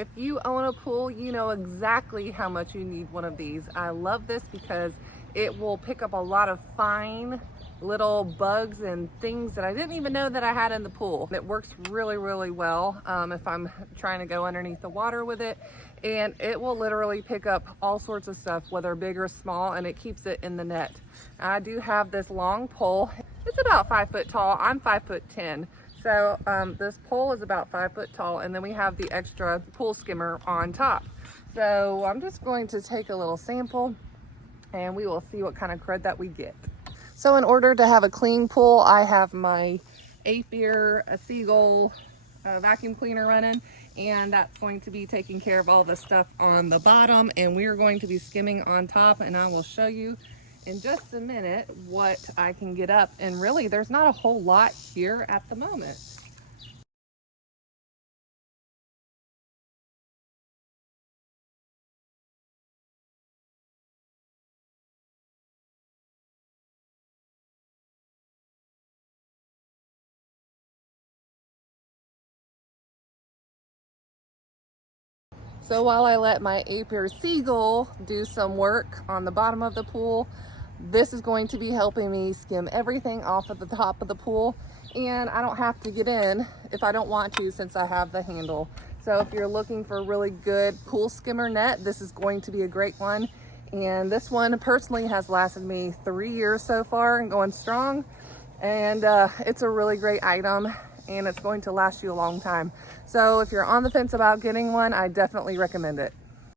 If you own a pool, you know exactly how much you need one of these. I love this because it will pick up a lot of fine little bugs and things that I didn't even know that I had in the pool. It works really, really well if I'm trying to go underneath the water with it, and it will literally pick up all sorts of stuff, whether big or small, and it keeps it in the net. I do have this long pole. It's about 5 foot tall. I'm 5'10". So this pole is about 5 foot tall, and then we have the extra pool skimmer on top. So I'm just going to take a little sample and we will see what kind of crud that we get. So in order to have a clean pool, I have my Apier, a Seagull vacuum cleaner running, and that's going to be taking care of all the stuff on the bottom, and we're going to be skimming on top, and I will show you in just a minute what I can get up. And really, there's not a whole lot here at the moment. So while I let my Apier Seagull do some work on the bottom of the pool, this is going to be helping me skim everything off of the top of the pool, and I don't have to get in if I don't want to, since I have the handle. So if you're looking for a really good pool skimmer net, this is going to be a great one. And this one personally has lasted me 3 years so far and going strong. And it's a really great item, and it's going to last you a long time. So if you're on the fence about getting one, I definitely recommend it.